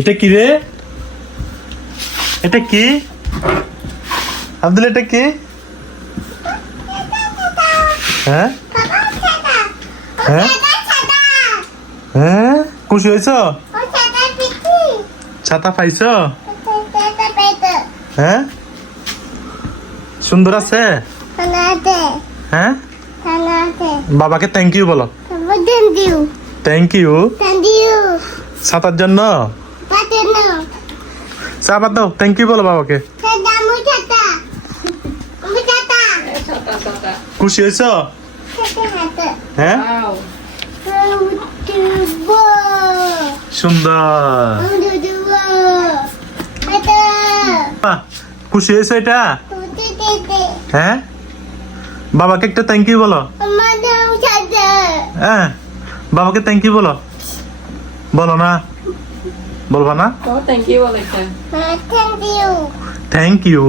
এটা কি রে? এটা কি আব্দুল? এটা কি? হ্যাঁ হ্যাঁ হ্যাঁ, খুশি হয়েছ? ছাতা পাইছ? হ্যাঁ, সুন্দর আছে। হ্যাঁ, বাবাকে থ্যাংক ইউ বলো। থ্যাংক ইউ ছাতার জন্য। চাপাত দাও, থ্যাংক ইউ বলো বাবাকে। খুশি হয়েছ? হ্যাঁ, সুন্দর। খুশি হয়েছে এটা? হ্যাঁ, বাবাকে একটা থ্যাংক ইউ বলো। হ্যাঁ, বাবাকে থ্যাংক ইউ বলো। বলো না, বলবা না? থ্যাংক ইউ বলে থ্যাংক ইউ।